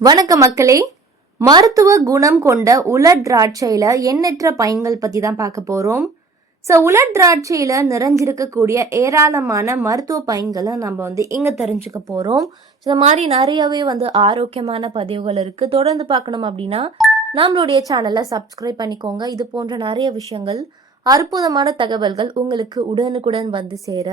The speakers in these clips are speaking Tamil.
வணக்கம் மக்களே மருத்துவ குணம் கொண்ட உலர் திராட்சையில் எண்ணற்ற பயன்கள் பற்றி தான் பார்க்க போகிறோம் ஸோ உலர் திராட்சையில் நிறைஞ்சிருக்கக்கூடிய ஏராளமான மருத்துவ பயன்களை நம்ம வந்து இங்கே தெரிஞ்சுக்க போகிறோம் ஸோ இந்த மாதிரி நிறையவே வந்து ஆரோக்கியமான பதிவுகள் இருக்குது தொடர்ந்து பார்க்கணும் அப்படின்னா நம்மளுடைய சேனலை சப்ஸ்கிரைப் பண்ணிக்கோங்க. இது போன்ற நிறைய விஷயங்கள் அற்புதமான தகவல்கள் உங்களுக்கு உடனுக்குடன் வந்து சேர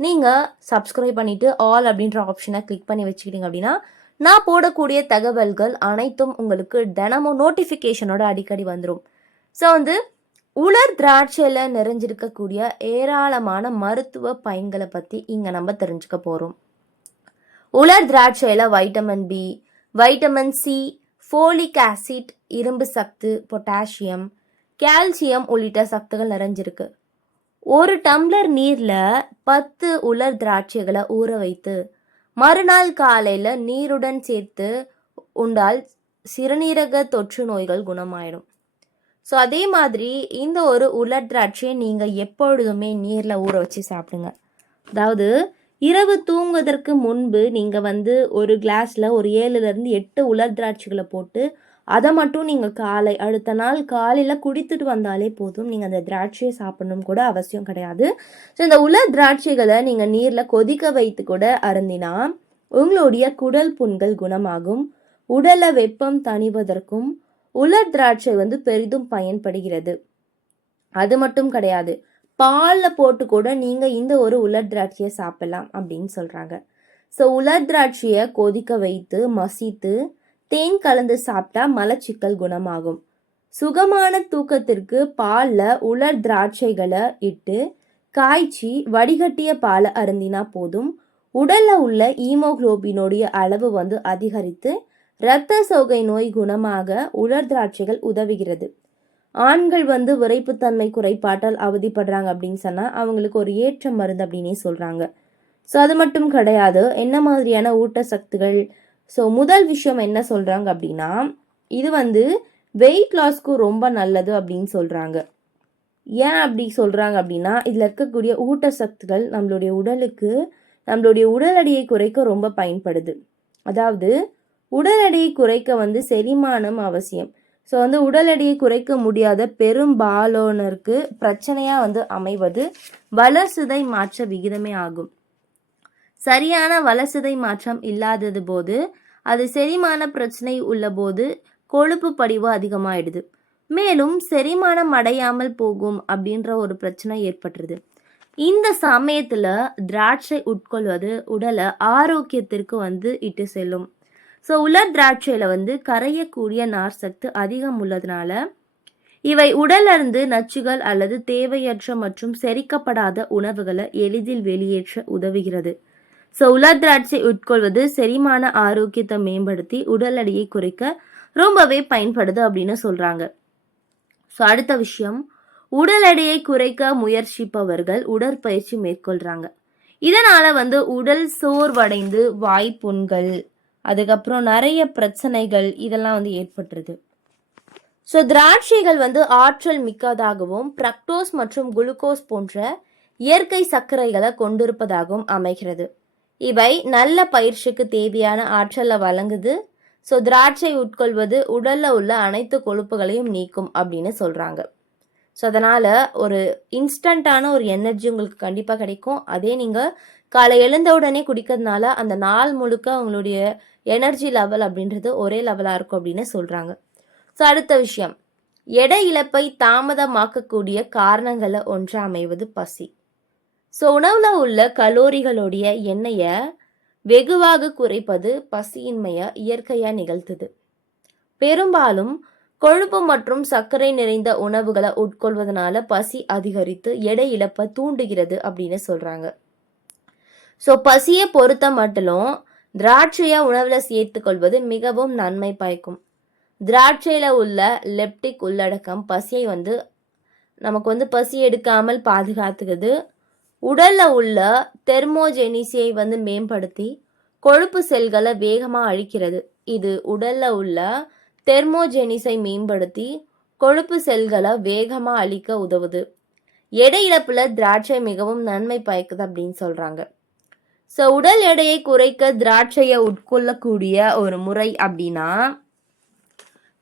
நீங்கள் சப்ஸ்கிரைப் பண்ணிவிட்டு ஆல் அப்படின்ற ஆப்ஷனை கிளிக் பண்ணி வச்சுக்கிட்டீங்க அப்படின்னா நான் போடக்கூடிய தகவல்கள் அனைத்தும் உங்களுக்கு தினமும் நோட்டிஃபிகேஷனோட அடிக்கடி வந்துடும் ஸோ வந்து உலர் திராட்சையில் நிறைஞ்சிருக்கக்கூடிய ஏராளமான மருத்துவ பயன்களை பற்றி இங்கே நம்ம தெரிஞ்சுக்க போகிறோம் உலர் திராட்சையில் vitamin B vitamin C folic acid இரும்பு சத்து பொட்டாசியம் கால்சியம் உள்ளிட்ட சத்துகள் நிறைஞ்சிருக்கு. ஒரு டம்ளர் நீரில் பத்து உலர் திராட்சைகளை ஊற வைத்து மறுநாள் காலையில் நீருடன் சேர்த்து உண்டால் சிறுநீரக தொற்று நோய்கள் குணமாயிடும். ஸோ அதே மாதிரி இந்த ஒரு உலர் திராட்சையை நீங்கள் எப்பொழுதுமே நீரில் ஊற வச்சு சாப்பிடுங்க. அதாவது இரவு தூங்குவதற்கு முன்பு நீங்கள் வந்து ஒரு கிளாஸில் ஒரு ஏழுலேருந்து எட்டு உலர் திராட்சைகளை போட்டு அதை மட்டும் நீங்கள் காலை அடுத்த நாள் காலையில் குடித்துட்டு வந்தாலே போதும். நீங்கள் அந்த திராட்சையை சாப்பிடணும் கூட அவசியம் கிடையாது. ஸோ இந்த உலர் திராட்சைகளை நீங்கள் நீரில் கொதிக்க வைத்து கூட அருந்தினா உங்களுடைய குடல் புண்கள் குணமாகும். உடலை வெப்பம் தணிவதற்கும் உலர் திராட்சை வந்து பெரிதும் பயன்படுகிறது. அது மட்டும் கிடையாது. பாலில் போட்டு கூட நீங்கள் இந்த ஒரு உலர் திராட்சையை சாப்பிடலாம் அப்படின்னு சொல்கிறாங்க ஸோ உலர் திராட்சையை கொதிக்க வைத்து மசித்து தேன் கலந்து சாப்பிட்டா மலச்சிக்கல் குணமாகும். சுகமான தூக்கத்திற்கு பாலில் உலர் திராட்சைகளை இட்டு காய்ச்சி வடிகட்டிய பாலை அருந்தினா போதும். உடலில் உள்ள ஈமோக்ளோபினுடைய அளவு வந்து அதிகரித்து இரத்த சோகை நோய் குணமாக உலர் திராட்சைகள் உதவுகிறது. ஆண்கள் வந்து விரைப்புத்தன்மை குறைபாட்டால் அவதிப்படுறாங்க அப்படின்னு சொன்னால் அவங்களுக்கு ஒரு ஏற்ற மருந்து அப்படின்னே சொல்கிறாங்க ஸோ அது மட்டும் கிடையாது. என்ன மாதிரியான ஊட்டச்சத்துகள்? ஸோ முதல் விஷயம் என்ன சொல்கிறாங்க அப்படின்னா இது வந்து வெயிட் லாஸ்க்கு ரொம்ப நல்லது அப்படின்னு சொல்கிறாங்க ஏன் அப்படி சொல்கிறாங்க அப்படின்னா இதில் இருக்கக்கூடிய ஊட்டச்சத்துகள் நம்மளுடைய உடலுக்கு நம்மளுடைய உடல் எடையை குறைக்க ரொம்ப பயன்படுது. அதாவது உடல் எடையை குறைக்க வந்து செரிமானம் அவசியம். ஸோ வந்து உடல் எடையை குறைக்க முடியாத பெரும்பாலோனருக்கு பிரச்சனையாக வந்து அமைவது வளர்சிதை மாற்ற விகிதமே ஆகும். சரியான வளர்சிதை மாற்றம் இல்லாதது போது அது செரிமான பிரச்சனை உள்ள போது கொழுப்பு படிவு அதிகமாயிடுது. மேலும் செரிமானம் அடையாமல் போகும் அப்படின்ற ஒரு பிரச்சனை ஏற்பட்டுருது. இந்த சமயத்தில் திராட்சை உட்கொள்வது உடலை ஆரோக்கியத்திற்கு வந்து இட்டு செல்லும். ஸோ உலர் திராட்சையில் வந்து கரையக்கூடிய நார் சத்து அதிகம் உள்ளதுனால இவை உடலிருந்து நச்சுகள் அல்லது தேவையற்ற மற்றும் செரிக்கப்படாத உணவுகளை எளிதில் வெளியேற்ற உதவுகிறது. ஸோ உலர் திராட்சை உட்கொள்வது செரிமான ஆரோக்கியத்தை மேம்படுத்தி உடல் எடையை குறைக்க ரொம்பவே பயன்படுது அப்படின்னு சொல்கிறாங்க ஸோ அடுத்த விஷயம் உடல் எடையை குறைக்க முயற்சிப்பவர்கள் உடற்பயிற்சி மேற்கொள்கிறாங்க இதனால் வந்து உடல் சோர்வடைந்து வாய்ப்புண்கள் அதுக்கப்புறம் நிறைய பிரச்சனைகள் இதெல்லாம் வந்து ஏற்பட்டுருது ஸோ திராட்சைகள் வந்து ஆற்றல் மிக்கதாகவும் பிரக்டோஸ் மற்றும் குளுக்கோஸ் போன்ற இயற்கை சர்க்கரைகளை கொண்டிருப்பதாகவும் அமைகிறது. இவை நல்ல பயிற்சிக்கு தேவையான ஆற்றலை வழங்குது. ஸோ திராட்சை உட்கொள்வது உடலில் உள்ள அனைத்து கொழுப்புகளையும் நீக்கும் அப்படின்னு சொல்கிறாங்க ஸோ அதனால் ஒரு இன்ஸ்டண்ட்டான ஒரு எனர்ஜி உங்களுக்கு கண்டிப்பாக கிடைக்கும். அதே நீங்கள் காலை எழுந்த உடனே குடிக்கிறதுனால அந்த நாள் முழுக்க அவங்களுடைய எனர்ஜி லெவல் அப்படின்றது ஒரே லெவலாக இருக்கும் அப்படின்னு சொல்கிறாங்க ஸோ அடுத்த விஷயம். எடை இழப்பை தாமதமாக்கக்கூடிய காரணங்களை ஒன்று அமைவது பசி. ஸோ உணவில் உள்ள கலோரிகளுடைய எண்ணெயை வெகுவாக குறைப்பது பசியின்மையை இயற்கையாக நிகழ்த்துது. பெரும்பாலும் கொழுப்பு மற்றும் சர்க்கரை நிறைந்த உணவுகளை உட்கொள்வதனால பசி அதிகரித்து எடை இழப்பை தூண்டுகிறது அப்படின்னு சொல்கிறாங்க ஸோ பசியை பொறுத்த மட்டும் திராட்சையை உணவில் சேர்த்துக்கொள்வது மிகவும் நன்மை பயக்கும். திராட்சையில் உள்ள லெப்டிக் உள்ளடக்கம் பசியை வந்து நமக்கு வந்து பசி எடுக்காமல் பாதுகாத்துக்குது. உடலில் உள்ள தெர்மோஜெனிசியை வந்து மேம்படுத்தி கொழுப்பு செல்களை வேகமாக அழிக்கிறது. இது உடலில் உள்ள தெர்மோஜெனிஸை மேம்படுத்தி கொழுப்பு செல்களை வேகமாக அழிக்க உதவுது. எடை இழப்பில் திராட்சை மிகவும் நன்மை பயக்குது அப்படின்னு சொல்கிறாங்க ஸோ உடல் எடையை குறைக்க திராட்சையை உட்கொள்ளக்கூடிய ஒரு முறை அப்படின்னா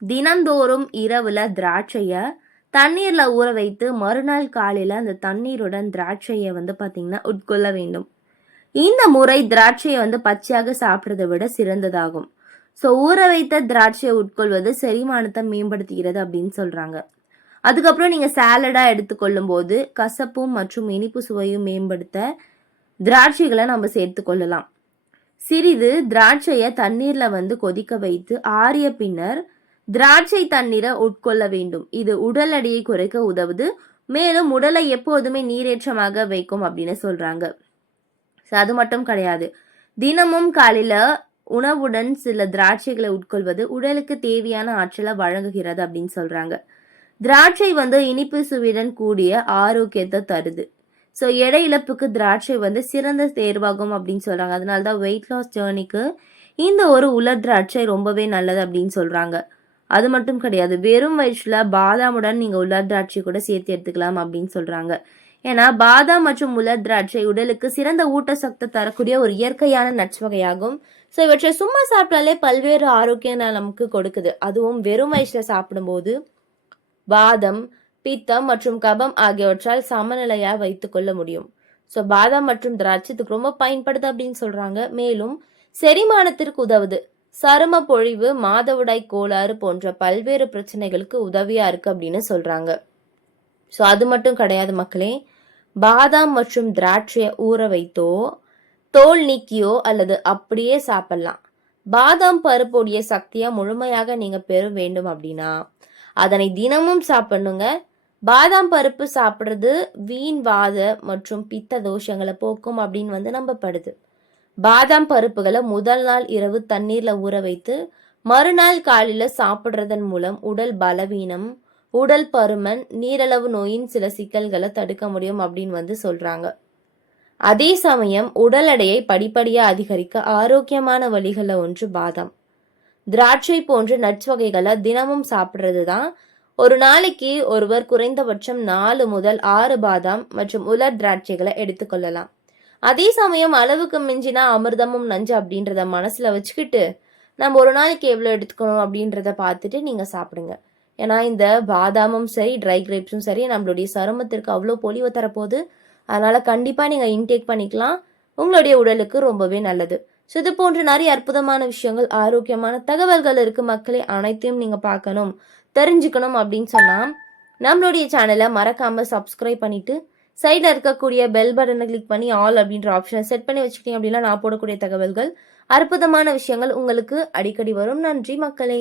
தினந்தோறும் இரவில் திராட்சையை தண்ணீரில் ஊற வைத்து மறுநாள் காலையில் அந்த தண்ணீருடன் திராட்சையை வந்து பார்த்திங்கன்னா உட்கொள்ள வேண்டும். இந்த முறை திராட்சையை வந்து பச்சையாக சாப்பிட்றதை விட சிறந்ததாகும். ஸோ ஊற வைத்த திராட்சையை உட்கொள்வது செரிமானத்தை மேம்படுத்துகிறது அப்படின்னு சொல்கிறாங்க அதுக்கப்புறம் நீங்கள் சாலடாக எடுத்துக்கொள்ளும் போது கசப்பும் மற்றும் இனிப்பு சுவையும் மேம்படுத்த திராட்சைகளை நம்ம சேர்த்து கொள்ளலாம். சிறிது திராட்சையை தண்ணீரில் வந்து கொதிக்க வைத்து ஆறிய பின்னர் திராட்சை தண்ணீரை உட்கொள்ள வேண்டும். இது உடல் எடையை குறைக்க உதவுது. மேலும் உடலை எப்போதுமே நீரேற்றமாக வைக்கும் அப்படின்னு சொல்கிறாங்க அது மட்டும் கிடையாது. தினமும் காலையில் உணவுடன் சில திராட்சைகளை உட்கொள்வது உடலுக்கு தேவையான ஆற்றலை வழங்குகிறது அப்படின்னு சொல்கிறாங்க திராட்சை வந்து இனிப்பு சுவையுடன் கூடிய ஆரோக்கியத்தை தருது. ஸோ எடை இழப்புக்கு திராட்சை வந்து சிறந்த தேர்வாகும் அப்படின்னு சொல்கிறாங்க அதனால தான் வெயிட் லாஸ் ஜேர்னிக்கு இந்த ஒரு உலர் திராட்சை ரொம்பவே நல்லது அப்படின்னு சொல்கிறாங்க அது மட்டும் கிடையாது வெறும் வயிற்றில் பாதாமுடன் நீங்கள் உலர் திராட்சை கூட சேர்த்து எடுத்துக்கலாம் அப்படின்னு சொல்கிறாங்க ஏன்னா பாதாம் மற்றும் உலர் திராட்சை உடலுக்கு சிறந்த ஊட்டச்சத்து தரக்கூடிய ஒரு இயற்கையான நட்ஸ் வகையாகும். ஸோ இவற்றை சும்மா சாப்பிட்டாலே பல்வேறு ஆரோக்கியம் நமக்கு கொடுக்குது. அதுவும் வெறும் வயசில் சாப்பிடும்போது பாதம் பித்தம் மற்றும் கபம் ஆகியவற்றால் சமநிலையாக வைத்துக்கொள்ள முடியும். ஸோ பாதாம் மற்றும் திராட்சை இதுக்கு ரொம்ப பயன்படுது அப்படின்னு சொல்கிறாங்க மேலும் செரிமானத்திற்கு உதவுது. சரும பொழிவு மாதவிடாய் கோளாறு போன்ற பல்வேறு பிரச்சனைகளுக்கு உதவியாக இருக்குது அப்படின்னு சொல்கிறாங்க ஸோ அது மட்டும் கிடையாது மக்களே. பாதாம் மற்றும் திராட்சையை ஊற வைத்தோ தோல் நீக்கியோ அல்லது அப்படியே சாப்பிடலாம். பாதாம் பருப்புடைய சக்தியை முழுமையாக நீங்கள் பெற வேண்டும் அப்படின்னா அதனை தினமும் சாப்பிடணுங்க. பாதாம் பருப்பு சாப்பிட்றது வீண் வாத மற்றும் பித்த தோஷங்களை போக்கும் அப்படின்னு வந்து நம்பப்படுது. பாதாம் பருப்புகளை முதல் நாள் இரவு தண்ணீரில் ஊற வைத்து மறுநாள் காலையில் சாப்பிட்றதன் மூலம் உடல் பலவீனம் உடல் பருமன் நீரளவு நோயின் சில சிக்கல்களை தடுக்க முடியும் அப்படின்னு வந்து சொல்கிறாங்க அதே சமயம் உடல் எடையை படிப்படியாக அதிகரிக்க ஆரோக்கியமான வழிகளில் ஒன்று பாதாம். திராட்சை போன்ற நட்ஸ் வகைகளை தினமும் சாப்பிட்றது தான் ஒரு நாளைக்கு ஒருவர் குறைந்தபட்சம் நாலு முதல் ஆறு பாதாம் மற்றும் உலர் திராட்சைகளை எடுத்துக்கொள்ளலாம் அதே சமயம் அளவுக்கு மிஞ்சினா அமிர்தமும் நஞ்சு அப்படின்றத மனசில் வச்சுக்கிட்டு நம்ம ஒரு நாளைக்கு எவ்வளோ எடுத்துக்கணும் அப்படின்றத பார்த்துட்டு நீங்கள் சாப்பிடுங்க. ஏன்னா இந்த பாதாமும் சரி ட்ரை கிரேப்ஸும் சரி நம்மளுடைய சருமத்திற்கு அவ்வளோ பொலிவு தரப்போகுது. அதனால் கண்டிப்பாக நீங்கள் இன்டேக் பண்ணிக்கலாம். உங்களுடைய உடலுக்கு ரொம்பவே நல்லது. ஸோ இது போன்ற நிறைய அற்புதமான விஷயங்கள் ஆரோக்கியமான தகவல்கள் இருக்கு மக்களே. அனைத்தையும் நீங்கள் பார்க்கணும் தெரிஞ்சுக்கணும் அப்படின்னு சொன்னால் நம்மளுடைய சேனலை மறக்காம சப்ஸ்கிரைப் பண்ணிட்டு சைடில் இருக்கக்கூடிய பெல் பட்டனை கிளிக் பண்ணி ஆல் அப்படின்ற ஆப்ஷனை செட் பண்ணி வச்சுக்கிட்டீங்க அப்படின்னா நான் போடக்கூடிய தகவல்கள் அற்புதமான விஷயங்கள் உங்களுக்கு அடிக்கடி வரும். நன்றி மக்களே.